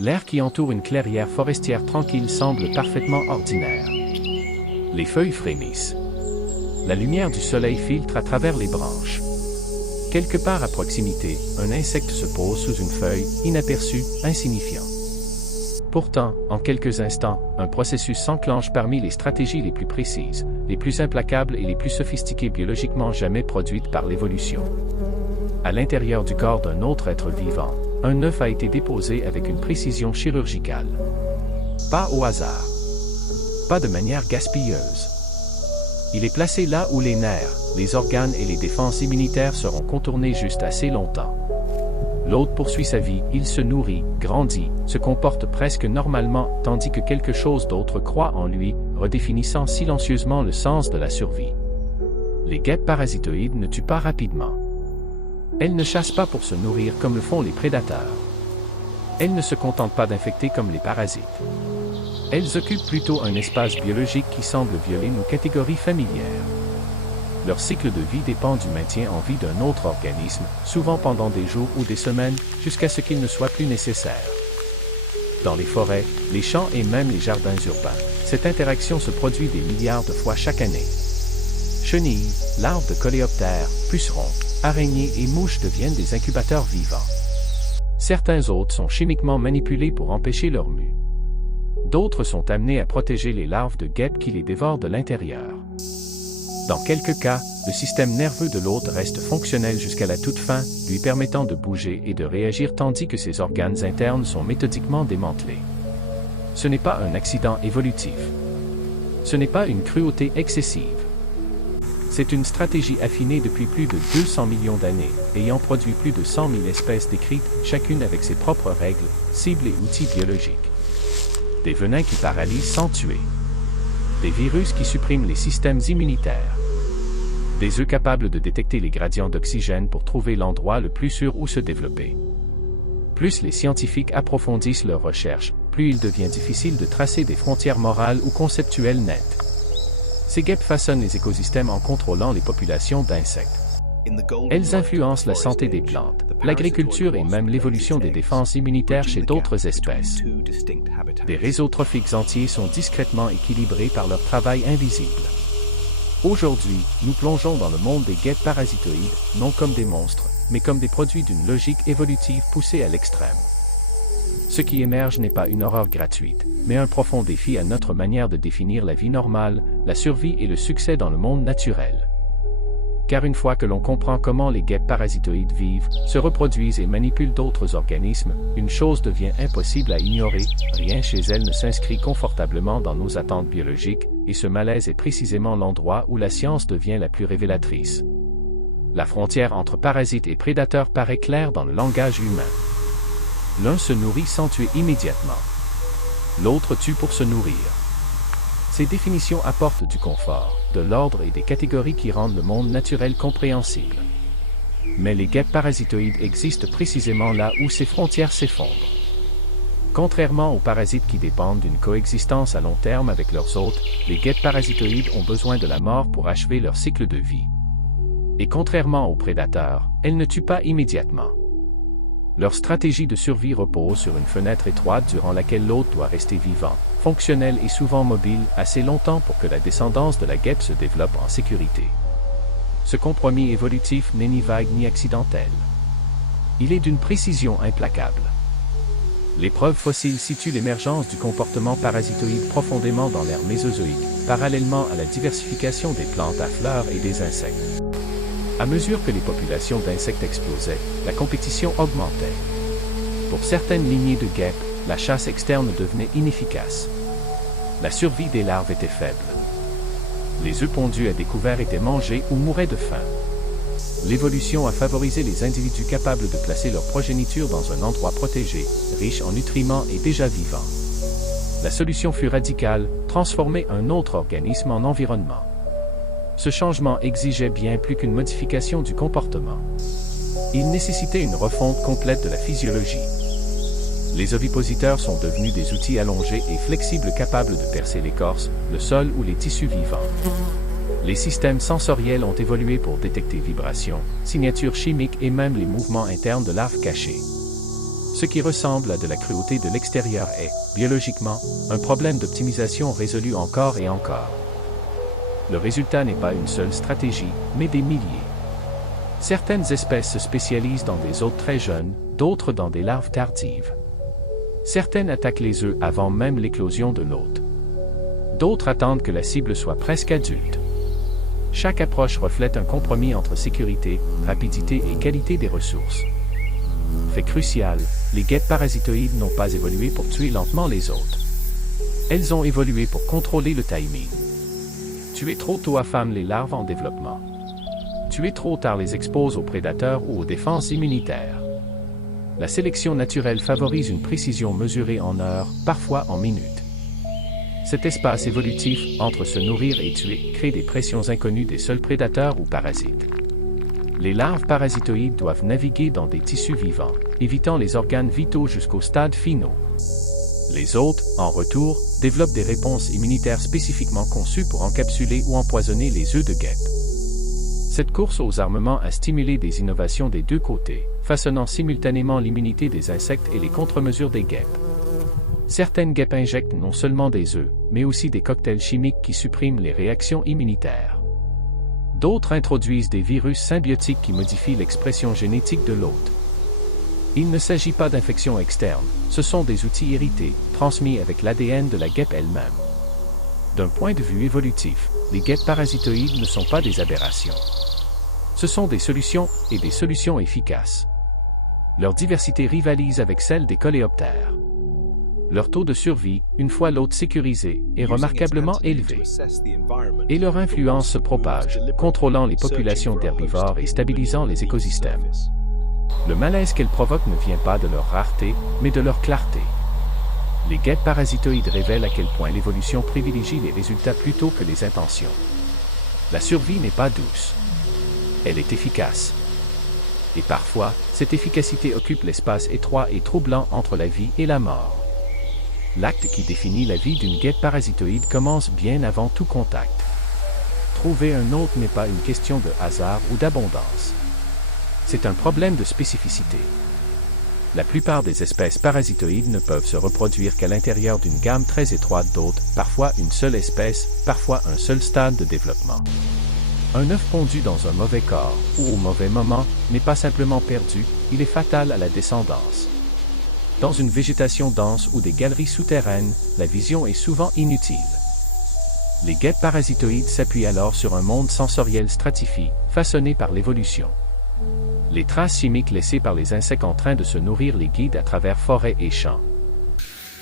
L'air qui entoure une clairière forestière tranquille semble parfaitement ordinaire. Les feuilles frémissent. La lumière du soleil filtre à travers les branches. Quelque part à proximité, un insecte se pose sous une feuille, inaperçu, insignifiant. Pourtant, en quelques instants, un processus s'enclenche parmi les stratégies les plus précises, les plus implacables et les plus sophistiquées biologiquement jamais produites par l'évolution. À l'intérieur du corps d'un autre être vivant, un œuf a été déposé avec une précision chirurgicale. Pas au hasard. Pas de manière gaspilleuse. Il est placé là où les nerfs, les organes et les défenses immunitaires seront contournés juste assez longtemps. L'hôte poursuit sa vie, il se nourrit, grandit, se comporte presque normalement, tandis que quelque chose d'autre croît en lui, redéfinissant silencieusement le sens de la survie. Les guêpes parasitoïdes ne tuent pas rapidement. Elles ne chassent pas pour se nourrir comme le font les prédateurs. Elles ne se contentent pas d'infecter comme les parasites. Elles occupent plutôt un espace biologique qui semble violer nos catégories familières. Leur cycle de vie dépend du maintien en vie d'un autre organisme, souvent pendant des jours ou des semaines, jusqu'à ce qu'il ne soit plus nécessaire. Dans les forêts, les champs et même les jardins urbains, cette interaction se produit des milliards de fois chaque année. Chenilles, larves de coléoptères, pucerons, araignées et mouches deviennent des incubateurs vivants. Certains hôtes sont chimiquement manipulés pour empêcher leur mue. D'autres sont amenés à protéger les larves de guêpes qui les dévorent de l'intérieur. Dans quelques cas, le système nerveux de l'hôte reste fonctionnel jusqu'à la toute fin, lui permettant de bouger et de réagir tandis que ses organes internes sont méthodiquement démantelés. Ce n'est pas un accident évolutif. Ce n'est pas une cruauté excessive. C'est une stratégie affinée depuis plus de 200 millions d'années, ayant produit plus de 100 000 espèces décrites, chacune avec ses propres règles, cibles et outils biologiques. Des venins qui paralysent sans tuer. Des virus qui suppriment les systèmes immunitaires. Des œufs capables de détecter les gradients d'oxygène pour trouver l'endroit le plus sûr où se développer. Plus les scientifiques approfondissent leurs recherches, plus il devient difficile de tracer des frontières morales ou conceptuelles nettes. Ces guêpes façonnent les écosystèmes en contrôlant les populations d'insectes. Elles influencent la santé des plantes, l'agriculture et même l'évolution des défenses immunitaires chez d'autres espèces. Des réseaux trophiques entiers sont discrètement équilibrés par leur travail invisible. Aujourd'hui, nous plongeons dans le monde des guêpes parasitoïdes, non comme des monstres, mais comme des produits d'une logique évolutive poussée à l'extrême. Ce qui émerge n'est pas une horreur gratuite, mais un profond défi à notre manière de définir la vie normale, la survie et le succès dans le monde naturel. Car une fois que l'on comprend comment les guêpes parasitoïdes vivent, se reproduisent et manipulent d'autres organismes, une chose devient impossible à ignorer, rien chez elles ne s'inscrit confortablement dans nos attentes biologiques, et ce malaise est précisément l'endroit où la science devient la plus révélatrice. La frontière entre parasites et prédateurs paraît claire dans le langage humain. L'un se nourrit sans tuer immédiatement. L'autre tue pour se nourrir. Ces définitions apportent du confort, de l'ordre et des catégories qui rendent le monde naturel compréhensible. Mais les guêpes parasitoïdes existent précisément là où ces frontières s'effondrent. Contrairement aux parasites qui dépendent d'une coexistence à long terme avec leurs hôtes, les guêpes parasitoïdes ont besoin de la mort pour achever leur cycle de vie. Et contrairement aux prédateurs, elles ne tuent pas immédiatement. Leur stratégie de survie repose sur une fenêtre étroite durant laquelle l'hôte doit rester vivant, fonctionnel et souvent mobile, assez longtemps pour que la descendance de la guêpe se développe en sécurité. Ce compromis évolutif n'est ni vague ni accidentel. Il est d'une précision implacable. Les preuves fossiles situent l'émergence du comportement parasitoïde profondément dans l'ère mésozoïque, parallèlement à la diversification des plantes à fleurs et des insectes. À mesure que les populations d'insectes explosaient, la compétition augmentait. Pour certaines lignées de guêpes, la chasse externe devenait inefficace. La survie des larves était faible. Les œufs pondus à découvert étaient mangés ou mouraient de faim. L'évolution a favorisé les individus capables de placer leur progéniture dans un endroit protégé, riche en nutriments et déjà vivant. La solution fut radicale, transformer un autre organisme en environnement. Ce changement exigeait bien plus qu'une modification du comportement. Il nécessitait une refonte complète de la physiologie. Les ovipositeurs sont devenus des outils allongés et flexibles capables de percer l'écorce, le sol ou les tissus vivants. Les systèmes sensoriels ont évolué pour détecter vibrations, signatures chimiques et même les mouvements internes de larves cachées. Ce qui ressemble à de la cruauté de l'extérieur est, biologiquement, un problème d'optimisation résolu encore et encore. Le résultat n'est pas une seule stratégie, mais des milliers. Certaines espèces se spécialisent dans des hôtes très jeunes, d'autres dans des larves tardives. Certaines attaquent les œufs avant même l'éclosion de l'hôte. D'autres attendent que la cible soit presque adulte. Chaque approche reflète un compromis entre sécurité, rapidité et qualité des ressources. Fait crucial, les guêpes parasitoïdes n'ont pas évolué pour tuer lentement les hôtes. Elles ont évolué pour contrôler le timing. Tuer trop tôt affame les larves en développement. Tuer trop tard les expose aux prédateurs ou aux défenses immunitaires. La sélection naturelle favorise une précision mesurée en heures, parfois en minutes. Cet espace évolutif, entre se nourrir et tuer, crée des pressions inconnues des seuls prédateurs ou parasites. Les larves parasitoïdes doivent naviguer dans des tissus vivants, évitant les organes vitaux jusqu'aux stades finaux. Les hôtes, en retour, développent des réponses immunitaires spécifiquement conçues pour encapsuler ou empoisonner les œufs de guêpes. Cette course aux armements a stimulé des innovations des deux côtés, façonnant simultanément l'immunité des insectes et les contre-mesures des guêpes. Certaines guêpes injectent non seulement des œufs, mais aussi des cocktails chimiques qui suppriment les réactions immunitaires. D'autres introduisent des virus symbiotiques qui modifient l'expression génétique de l'hôte. Il ne s'agit pas d'infections externes, ce sont des outils hérités, transmis avec l'ADN de la guêpe elle-même. D'un point de vue évolutif, les guêpes parasitoïdes ne sont pas des aberrations. Ce sont des solutions, et des solutions efficaces. Leur diversité rivalise avec celle des coléoptères. Leur taux de survie, une fois l'hôte sécurisé, est remarquablement élevé. Et leur influence se propage, contrôlant les populations d'herbivores et stabilisant les écosystèmes. Le malaise qu'elles provoquent ne vient pas de leur rareté, mais de leur clarté. Les guêpes parasitoïdes révèlent à quel point l'évolution privilégie les résultats plutôt que les intentions. La survie n'est pas douce. Elle est efficace. Et parfois, cette efficacité occupe l'espace étroit et troublant entre la vie et la mort. L'acte qui définit la vie d'une guêpe parasitoïde commence bien avant tout contact. Trouver un hôte n'est pas une question de hasard ou d'abondance. C'est un problème de spécificité. La plupart des espèces parasitoïdes ne peuvent se reproduire qu'à l'intérieur d'une gamme très étroite d'hôtes, parfois une seule espèce, parfois un seul stade de développement. Un œuf pondu dans un mauvais corps, ou au mauvais moment, n'est pas simplement perdu, il est fatal à la descendance. Dans une végétation dense ou des galeries souterraines, la vision est souvent inutile. Les guêpes parasitoïdes s'appuient alors sur un monde sensoriel stratifié, façonné par l'évolution. Les traces chimiques laissées par les insectes en train de se nourrir les guident à travers forêts et champs.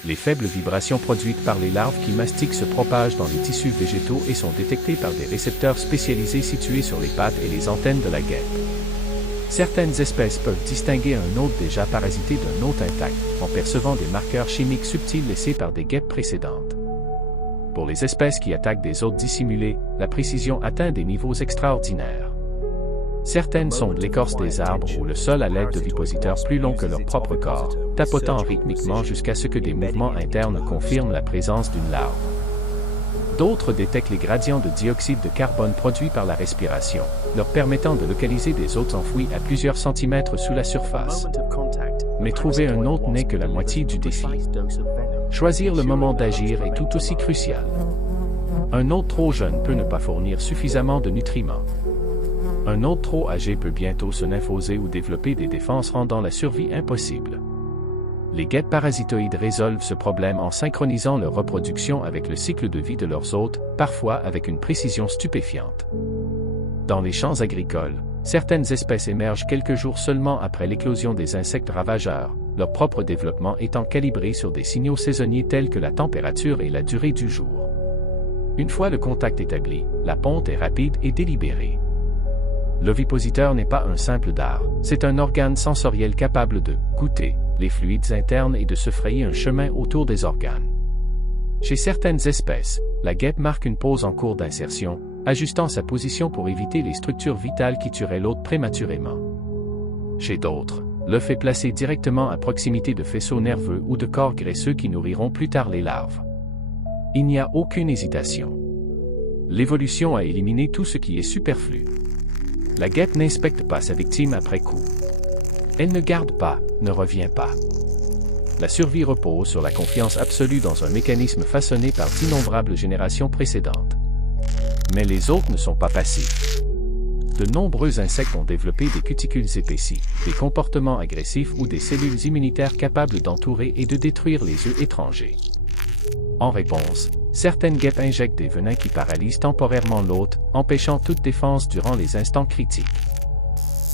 Les faibles vibrations produites par les larves qui mastiquent se propagent dans les tissus végétaux et sont détectées par des récepteurs spécialisés situés sur les pattes et les antennes de la guêpe. Certaines espèces peuvent distinguer un hôte déjà parasité d'un hôte intact, en percevant des marqueurs chimiques subtils laissés par des guêpes précédentes. Pour les espèces qui attaquent des hôtes dissimulés, la précision atteint des niveaux extraordinaires. Certaines sont de l'écorce des arbres ou le sol à l'aide de vipositeurs plus longs que leur propre corps, tapotant rythmiquement jusqu'à ce que des mouvements internes confirment la présence d'une larve. D'autres détectent les gradients de dioxyde de carbone produits par la respiration, leur permettant de localiser des hôtes enfouis à plusieurs centimètres sous la surface. Mais trouver un hôte n'est que la moitié du défi. Choisir le moment d'agir est tout aussi crucial. Un hôte trop jeune peut ne pas fournir suffisamment de nutriments. Un hôte trop âgé peut bientôt se nymphoser ou développer des défenses rendant la survie impossible. Les guêpes parasitoïdes résolvent ce problème en synchronisant leur reproduction avec le cycle de vie de leurs hôtes, parfois avec une précision stupéfiante. Dans les champs agricoles, certaines espèces émergent quelques jours seulement après l'éclosion des insectes ravageurs, leur propre développement étant calibré sur des signaux saisonniers tels que la température et la durée du jour. Une fois le contact établi, la ponte est rapide et délibérée. L'ovipositeur n'est pas un simple dard, c'est un organe sensoriel capable de goûter les fluides internes et de se frayer un chemin autour des organes. Chez certaines espèces, la guêpe marque une pause en cours d'insertion, ajustant sa position pour éviter les structures vitales qui tueraient l'hôte prématurément. Chez d'autres, l'œuf est placé directement à proximité de faisceaux nerveux ou de corps graisseux qui nourriront plus tard les larves. Il n'y a aucune hésitation. L'évolution a éliminé tout ce qui est superflu. La guêpe n'inspecte pas sa victime après coup. Elle ne garde pas, ne revient pas. la survie repose sur la confiance absolue dans un mécanisme façonné par d'innombrables générations précédentes. Mais les hôtes ne sont pas passifs. De nombreux insectes ont développé des cuticules épaissis, des comportements agressifs ou des cellules immunitaires capables d'entourer et de détruire les œufs étrangers. En réponse, certaines guêpes injectent des venins qui paralysent temporairement l'hôte, empêchant toute défense durant les instants critiques.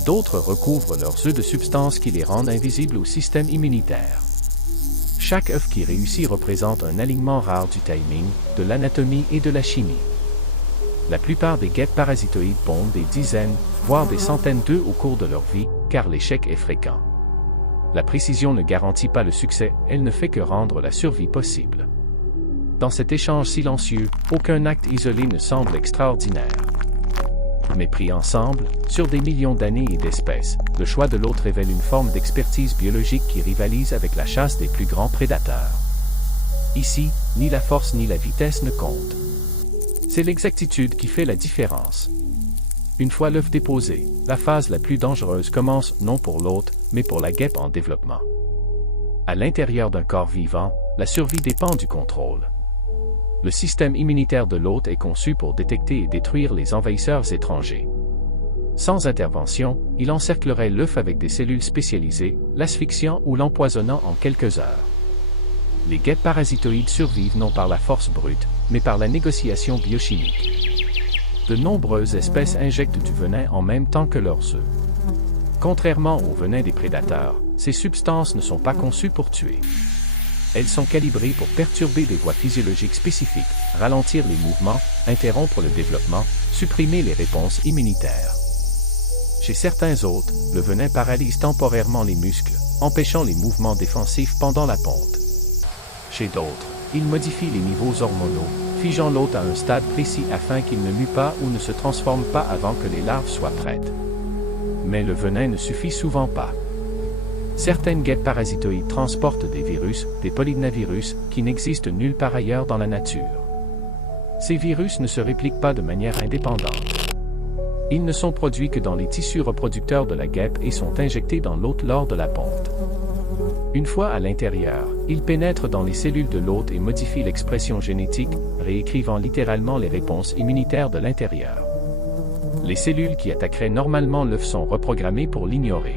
D'autres recouvrent leurs œufs de substances qui les rendent invisibles au système immunitaire. Chaque œuf qui réussit représente un alignement rare du timing, de l'anatomie et de la chimie. La plupart des guêpes parasitoïdes pondent des dizaines, voire des centaines d'œufs au cours de leur vie, car l'échec est fréquent. La précision ne garantit pas le succès, elle ne fait que rendre la survie possible. Dans cet échange silencieux, aucun acte isolé ne semble extraordinaire. Mais pris ensemble, sur des millions d'années et d'espèces, le choix de l'hôte révèle une forme d'expertise biologique qui rivalise avec la chasse des plus grands prédateurs. Ici, ni la force ni la vitesse ne comptent. C'est l'exactitude qui fait la différence. Une fois l'œuf déposé, la phase la plus dangereuse commence non pour l'hôte, mais pour la guêpe en développement. À l'intérieur d'un corps vivant, la survie dépend du contrôle. Le système immunitaire de l'hôte est conçu pour détecter et détruire les envahisseurs étrangers. Sans intervention, il encerclerait l'œuf avec des cellules spécialisées, l'asphyxiant ou l'empoisonnant en quelques heures. Les guêpes parasitoïdes survivent non par la force brute, mais par la négociation biochimique. De nombreuses espèces injectent du venin en même temps que leurs œufs. Contrairement au venin des prédateurs, ces substances ne sont pas conçues pour tuer. Elles sont calibrées pour perturber des voies physiologiques spécifiques, ralentir les mouvements, interrompre le développement, supprimer les réponses immunitaires. Chez certains hôtes, le venin paralyse temporairement les muscles, empêchant les mouvements défensifs pendant la ponte. Chez d'autres, il modifie les niveaux hormonaux, figeant l'hôte à un stade précis afin qu'il ne mue pas ou ne se transforme pas avant que les larves soient prêtes. Mais le venin ne suffit souvent pas. Certaines guêpes parasitoïdes transportent des virus, des polydnavirus, qui n'existent nulle part ailleurs dans la nature. Ces virus ne se répliquent pas de manière indépendante. Ils ne sont produits que dans les tissus reproducteurs de la guêpe et sont injectés dans l'hôte lors de la ponte. Une fois à l'intérieur, ils pénètrent dans les cellules de l'hôte et modifient l'expression génétique, réécrivant littéralement les réponses immunitaires de l'intérieur. Les cellules qui attaqueraient normalement l'œuf sont reprogrammées pour l'ignorer.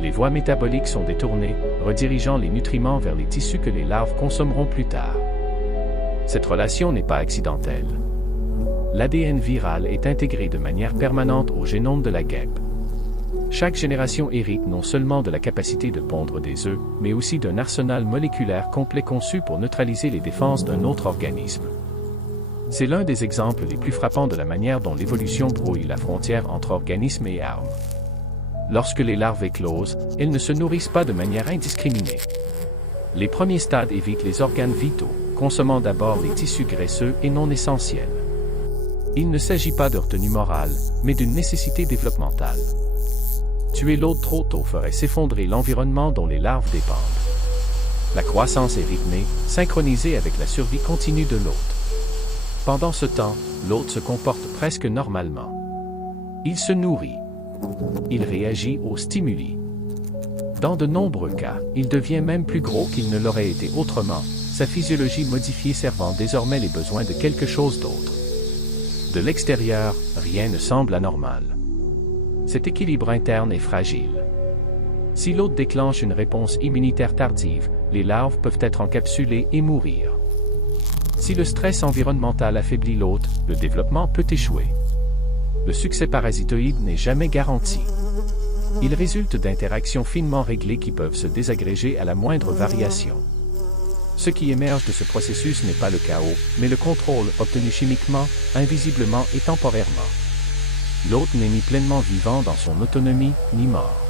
Les voies métaboliques sont détournées, redirigeant les nutriments vers les tissus que les larves consommeront plus tard. Cette relation n'est pas accidentelle. L'ADN viral est intégré de manière permanente au génome de la guêpe. Chaque génération hérite non seulement de la capacité de pondre des œufs, mais aussi d'un arsenal moléculaire complet conçu pour neutraliser les défenses d'un autre organisme. C'est l'un des exemples les plus frappants de la manière dont l'évolution brouille la frontière entre organismes et armes. Lorsque les larves éclosent, elles ne se nourrissent pas de manière indiscriminée. Les premiers stades évitent les organes vitaux, consommant d'abord les tissus graisseux et non essentiels. Il ne s'agit pas de retenue morale, mais d'une nécessité développementale. Tuer l'hôte trop tôt ferait s'effondrer l'environnement dont les larves dépendent. La croissance est rythmée, synchronisée avec la survie continue de l'hôte. Pendant ce temps, l'hôte se comporte presque normalement. Il se nourrit. Il réagit aux stimuli. Dans de nombreux cas, il devient même plus gros qu'il ne l'aurait été autrement, sa physiologie modifiée servant désormais les besoins de quelque chose d'autre. De l'extérieur, rien ne semble anormal. Cet équilibre interne est fragile. Si l'hôte déclenche une réponse immunitaire tardive, les larves peuvent être encapsulées et mourir. Si le stress environnemental affaiblit l'hôte, le développement peut échouer. Le succès parasitoïde n'est jamais garanti. Il résulte d'interactions finement réglées qui peuvent se désagréger à la moindre variation. Ce qui émerge de ce processus n'est pas le chaos, mais le contrôle obtenu chimiquement, invisiblement et temporairement. L'hôte n'est ni pleinement vivant dans son autonomie, ni mort.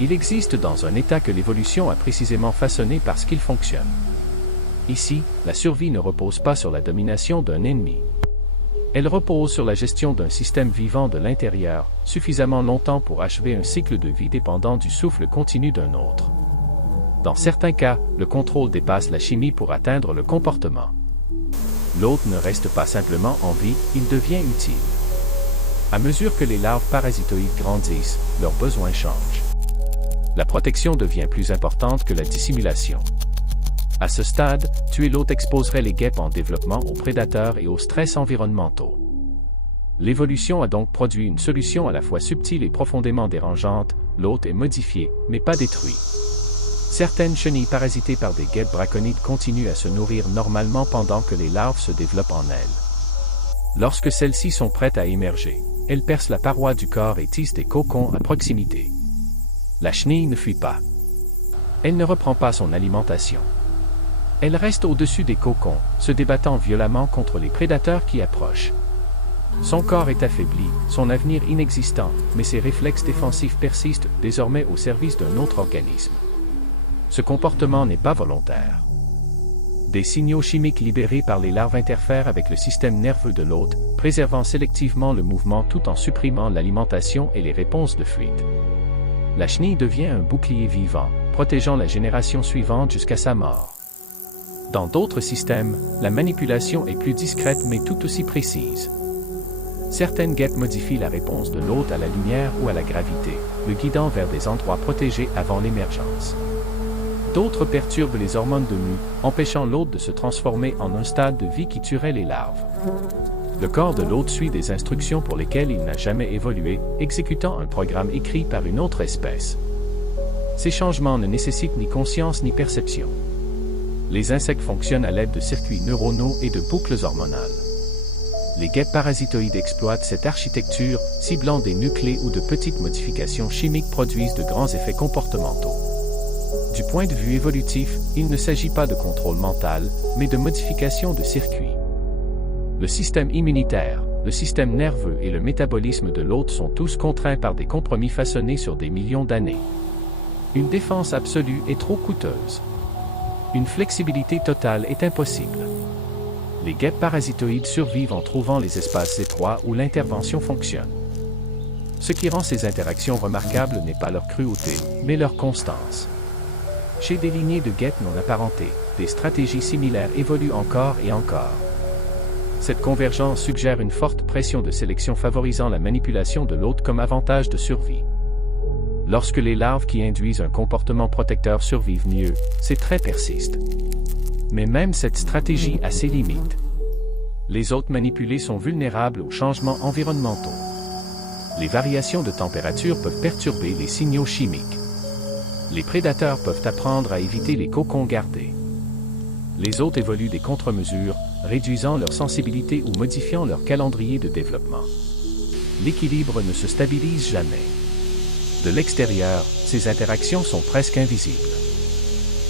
Il existe dans un état que l'évolution a précisément façonné parce qu'il fonctionne. Ici, la survie ne repose pas sur la domination d'un ennemi. Elle repose sur la gestion d'un système vivant de l'intérieur, suffisamment longtemps pour achever un cycle de vie dépendant du souffle continu d'un autre. Dans certains cas, le contrôle dépasse la chimie pour atteindre le comportement. L'hôte ne reste pas simplement en vie, il devient utile. À mesure que les larves parasitoïdes grandissent, leurs besoins changent. La protection devient plus importante que la dissimulation. À ce stade, tuer l'hôte exposerait les guêpes en développement aux prédateurs et aux stress environnementaux. L'évolution a donc produit une solution à la fois subtile et profondément dérangeante, l'hôte est modifié, mais pas détruit. Certaines chenilles parasitées par des guêpes braconides continuent à se nourrir normalement pendant que les larves se développent en elles. Lorsque celles-ci sont prêtes à émerger, elles percent la paroi du corps et tissent des cocons à proximité. La chenille ne fuit pas. Elle ne reprend pas son alimentation. Elle reste au-dessus des cocons, se débattant violemment contre les prédateurs qui approchent. Son corps est affaibli, son avenir inexistant, mais ses réflexes défensifs persistent désormais au service d'un autre organisme. Ce comportement n'est pas volontaire. Des signaux chimiques libérés par les larves interfèrent avec le système nerveux de l'hôte, préservant sélectivement le mouvement tout en supprimant l'alimentation et les réponses de fuite. La chenille devient un bouclier vivant, protégeant la génération suivante jusqu'à sa mort. Dans d'autres systèmes, la manipulation est plus discrète mais tout aussi précise. Certaines guêpes modifient la réponse de l'hôte à la lumière ou à la gravité, le guidant vers des endroits protégés avant l'émergence. D'autres perturbent les hormones de mue, empêchant l'hôte de se transformer en un stade de vie qui tuerait les larves. Le corps de l'hôte suit des instructions pour lesquelles il n'a jamais évolué, exécutant un programme écrit par une autre espèce. Ces changements ne nécessitent ni conscience ni perception. Les insectes fonctionnent à l'aide de circuits neuronaux et de boucles hormonales. Les guêpes parasitoïdes exploitent cette architecture, ciblant des nuclés ou de petites modifications chimiques produisent de grands effets comportementaux. Du point de vue évolutif, il ne s'agit pas de contrôle mental, mais de modification de circuits. Le système immunitaire, le système nerveux et le métabolisme de l'hôte sont tous contraints par des compromis façonnés sur des millions d'années. Une défense absolue est trop coûteuse. Une flexibilité totale est impossible. Les guêpes parasitoïdes survivent en trouvant les espaces étroits où l'intervention fonctionne. Ce qui rend ces interactions remarquables n'est pas leur cruauté, mais leur constance. Chez des lignées de guêpes non apparentées, des stratégies similaires évoluent encore et encore. Cette convergence suggère une forte pression de sélection favorisant la manipulation de l'hôte comme avantage de survie. Lorsque les larves qui induisent un comportement protecteur survivent mieux, ces traits persistent. Mais même cette stratégie a ses limites. Les hôtes manipulés sont vulnérables aux changements environnementaux. Les variations de température peuvent perturber les signaux chimiques. Les prédateurs peuvent apprendre à éviter les cocons gardés. Les hôtes évoluent des contre-mesures, réduisant leur sensibilité ou modifiant leur calendrier de développement. L'équilibre ne se stabilise jamais. De l'extérieur, ces interactions sont presque invisibles.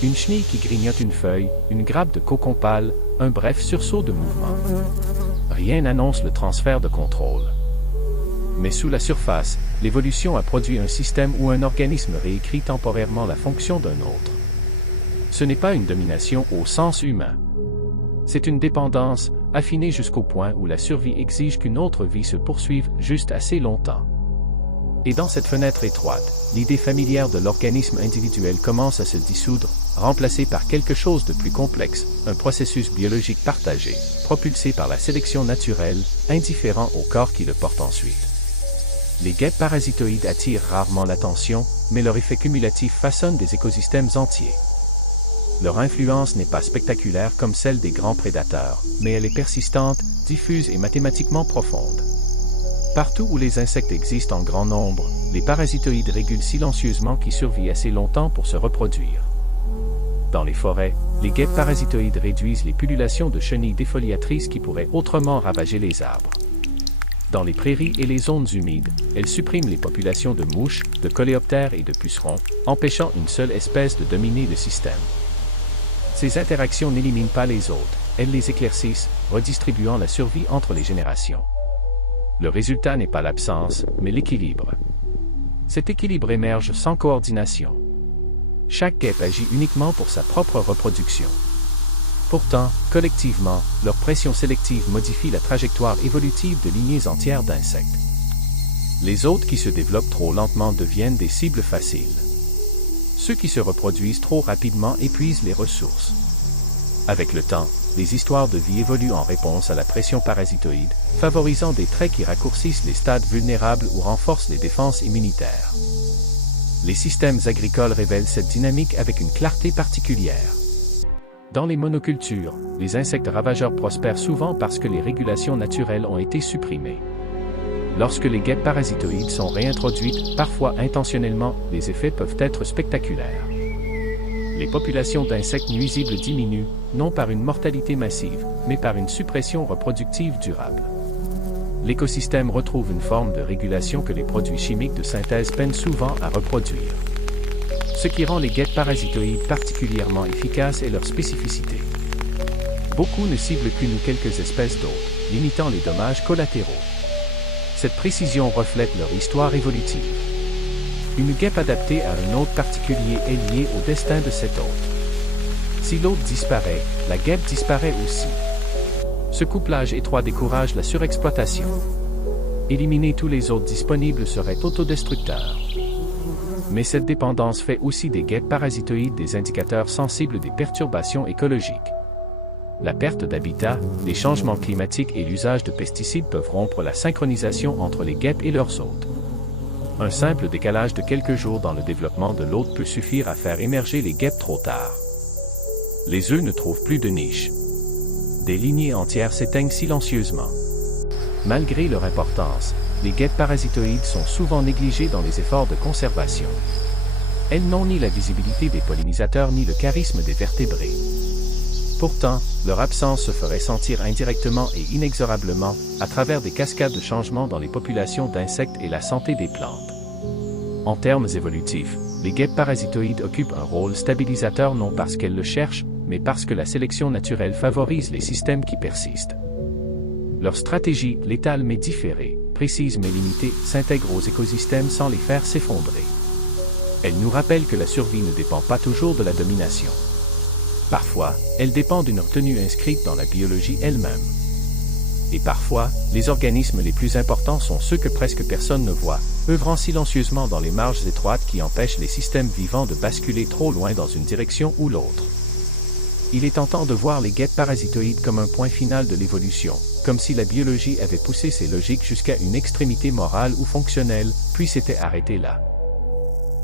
Une chenille qui grignote une feuille, une grappe de cocon pâle, un bref sursaut de mouvement. Rien n'annonce le transfert de contrôle. Mais sous la surface, l'évolution a produit un système où un organisme réécrit temporairement la fonction d'un autre. Ce n'est pas une domination au sens humain. C'est une dépendance, affinée jusqu'au point où la survie exige qu'une autre vie se poursuive juste assez longtemps. Et dans cette fenêtre étroite, l'idée familière de l'organisme individuel commence à se dissoudre, remplacée par quelque chose de plus complexe, un processus biologique partagé, propulsé par la sélection naturelle, indifférent au corps qui le porte ensuite. Les guêpes parasitoïdes attirent rarement l'attention, mais leur effet cumulatif façonne des écosystèmes entiers. Leur influence n'est pas spectaculaire comme celle des grands prédateurs, mais elle est persistante, diffuse et mathématiquement profonde. Partout où les insectes existent en grand nombre, les parasitoïdes régulent silencieusement qui survit assez longtemps pour se reproduire. Dans les forêts, les guêpes parasitoïdes réduisent les pullulations de chenilles défoliatrices qui pourraient autrement ravager les arbres. Dans les prairies et les zones humides, elles suppriment les populations de mouches, de coléoptères et de pucerons, empêchant une seule espèce de dominer le système. Ces interactions n'éliminent pas les autres, elles les éclaircissent, redistribuant la survie entre les générations. Le résultat n'est pas l'absence, mais l'équilibre. Cet équilibre émerge sans coordination. Chaque guêpe agit uniquement pour sa propre reproduction. Pourtant, collectivement, leur pression sélective modifie la trajectoire évolutive de lignées entières d'insectes. Les hôtes qui se développent trop lentement deviennent des cibles faciles. Ceux qui se reproduisent trop rapidement épuisent les ressources. Avec le temps, les histoires de vie évoluent en réponse à la pression parasitoïde, favorisant des traits qui raccourcissent les stades vulnérables ou renforcent les défenses immunitaires. Les systèmes agricoles révèlent cette dynamique avec une clarté particulière. Dans les monocultures, les insectes ravageurs prospèrent souvent parce que les régulations naturelles ont été supprimées. Lorsque les guêpes parasitoïdes sont réintroduites, parfois intentionnellement, les effets peuvent être spectaculaires. Les populations d'insectes nuisibles diminuent, non par une mortalité massive, mais par une suppression reproductive durable. L'écosystème retrouve une forme de régulation que les produits chimiques de synthèse peinent souvent à reproduire. Ce qui rend les guêpes parasitoïdes particulièrement efficaces est leur spécificité. Beaucoup ne ciblent qu'une ou quelques espèces d'autres, limitant les dommages collatéraux. Cette précision reflète leur histoire évolutive. Une guêpe adaptée à un hôte particulier est liée au destin de cet hôte. Si l'hôte disparaît, la guêpe disparaît aussi. Ce couplage étroit décourage la surexploitation. Éliminer tous les hôtes disponibles serait autodestructeur. Mais cette dépendance fait aussi des guêpes parasitoïdes des indicateurs sensibles des perturbations écologiques. La perte d'habitat, les changements climatiques et l'usage de pesticides peuvent rompre la synchronisation entre les guêpes et leurs hôtes. Un simple décalage de quelques jours dans le développement de l'hôte peut suffire à faire émerger les guêpes trop tard. Les œufs ne trouvent plus de niche. Des lignées entières s'éteignent silencieusement. Malgré leur importance, les guêpes parasitoïdes sont souvent négligées dans les efforts de conservation. Elles n'ont ni la visibilité des pollinisateurs ni le charisme des vertébrés. Pourtant, leur absence se ferait sentir indirectement et inexorablement, à travers des cascades de changements dans les populations d'insectes et la santé des plantes. En termes évolutifs, les guêpes parasitoïdes occupent un rôle stabilisateur non parce qu'elles le cherchent, mais parce que la sélection naturelle favorise les systèmes qui persistent. Leur stratégie, létale mais différée, précise mais limitée, s'intègre aux écosystèmes sans les faire s'effondrer. Elle nous rappelle que la survie ne dépend pas toujours de la domination. Parfois, elle dépend d'une retenue inscrite dans la biologie elle-même. Et parfois, les organismes les plus importants sont ceux que presque personne ne voit, œuvrant silencieusement dans les marges étroites qui empêchent les systèmes vivants de basculer trop loin dans une direction ou l'autre. Il est tentant de voir les guêpes parasitoïdes comme un point final de l'évolution, comme si la biologie avait poussé ses logiques jusqu'à une extrémité morale ou fonctionnelle, puis s'était arrêtée là.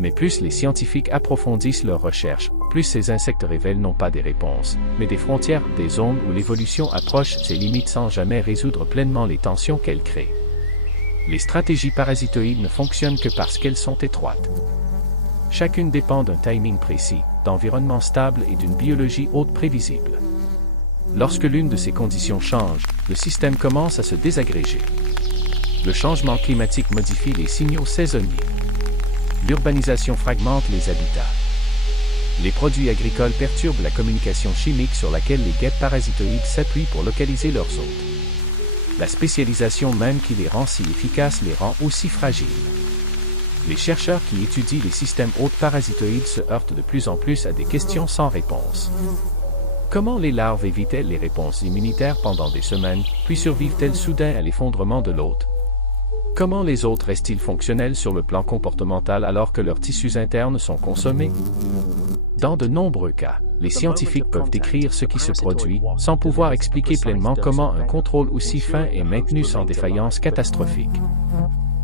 Mais plus les scientifiques approfondissent leurs recherches, plus ces insectes révèlent non pas des réponses, mais des frontières, des zones où l'évolution approche ses limites sans jamais résoudre pleinement les tensions qu'elle crée. Les stratégies parasitoïdes ne fonctionnent que parce qu'elles sont étroites. Chacune dépend d'un timing précis, d'environnement stable et d'une biologie haute prévisible. Lorsque l'une de ces conditions change, le système commence à se désagréger. Le changement climatique modifie les signaux saisonniers. L'urbanisation fragmente les habitats. Les produits agricoles perturbent la communication chimique sur laquelle les guêpes parasitoïdes s'appuient pour localiser leurs hôtes. La spécialisation même qui les rend si efficaces les rend aussi fragiles. Les chercheurs qui étudient les systèmes hôtes parasitoïdes se heurtent de plus en plus à des questions sans réponse. Comment les larves évitent-elles les réponses immunitaires pendant des semaines, puis survivent-elles soudain à l'effondrement de l'hôte? Comment les hôtes restent-ils fonctionnels sur le plan comportemental alors que leurs tissus internes sont consommés? Dans de nombreux cas, les scientifiques peuvent décrire ce qui se produit, sans pouvoir expliquer pleinement comment un contrôle aussi fin est maintenu sans défaillance catastrophique.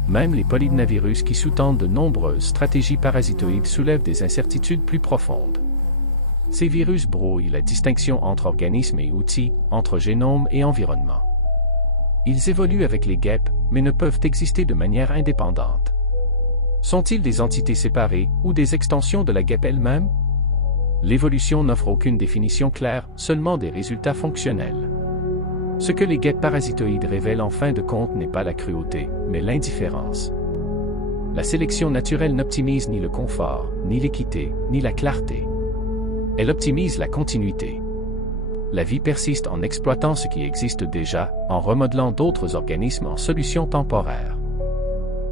Même les polydnavirus qui sous-tendent de nombreuses stratégies parasitoïdes soulèvent des incertitudes plus profondes. Ces virus brouillent la distinction entre organismes et outils, entre génome et environnement. Ils évoluent avec les guêpes, mais ne peuvent exister de manière indépendante. Sont-ils des entités séparées, ou des extensions de la guêpe elle-même? L'évolution n'offre aucune définition claire, seulement des résultats fonctionnels. Ce que les guêpes parasitoïdes révèlent en fin de compte n'est pas la cruauté, mais l'indifférence. La sélection naturelle n'optimise ni le confort, ni l'équité, ni la clarté. Elle optimise la continuité. La vie persiste en exploitant ce qui existe déjà, en remodelant d'autres organismes en solutions temporaires.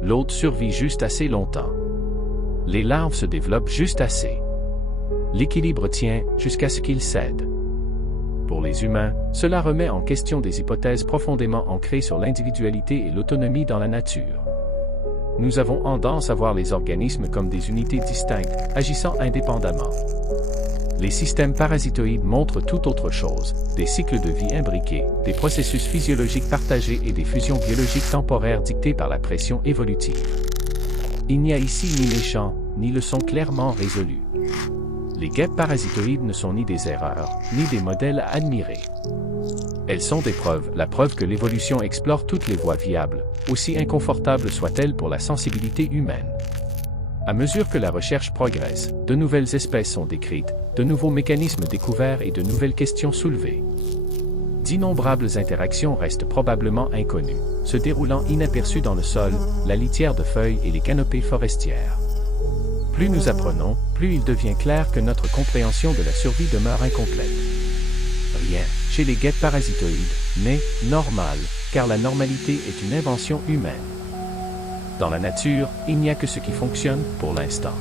L'hôte survit juste assez longtemps. Les larves se développent juste assez. L'équilibre tient jusqu'à ce qu'il cède. Pour les humains, cela remet en question des hypothèses profondément ancrées sur l'individualité et l'autonomie dans la nature. Nous avons tendance à voir les organismes comme des unités distinctes, agissant indépendamment. Les systèmes parasitoïdes montrent tout autre chose, des cycles de vie imbriqués, des processus physiologiques partagés et des fusions biologiques temporaires dictées par la pression évolutive. Il n'y a ici ni méchants, ni le sont clairement résolus. Les guêpes parasitoïdes ne sont ni des erreurs, ni des modèles à admirer. Elles sont des preuves, la preuve que l'évolution explore toutes les voies viables, aussi inconfortables soient-elles pour la sensibilité humaine. À mesure que la recherche progresse, de nouvelles espèces sont décrites, de nouveaux mécanismes découverts et de nouvelles questions soulevées. D'innombrables interactions restent probablement inconnues, se déroulant inaperçues dans le sol, la litière de feuilles et les canopées forestières. Plus nous apprenons, plus il devient clair que notre compréhension de la survie demeure incomplète. Rien, chez les guêpes parasitoïdes, n'est normal, car la normalité est une invention humaine. Dans la nature, il n'y a que ce qui fonctionne, pour l'instant.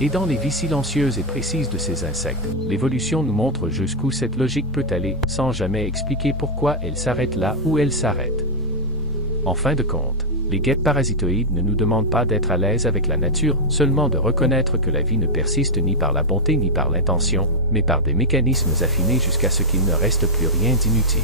Et dans les vies silencieuses et précises de ces insectes, l'évolution nous montre jusqu'où cette logique peut aller, sans jamais expliquer pourquoi elle s'arrête là où elle s'arrête. En fin de compte, les guêpes parasitoïdes ne nous demandent pas d'être à l'aise avec la nature, seulement de reconnaître que la vie ne persiste ni par la bonté ni par l'intention, mais par des mécanismes affinés jusqu'à ce qu'il ne reste plus rien d'inutile.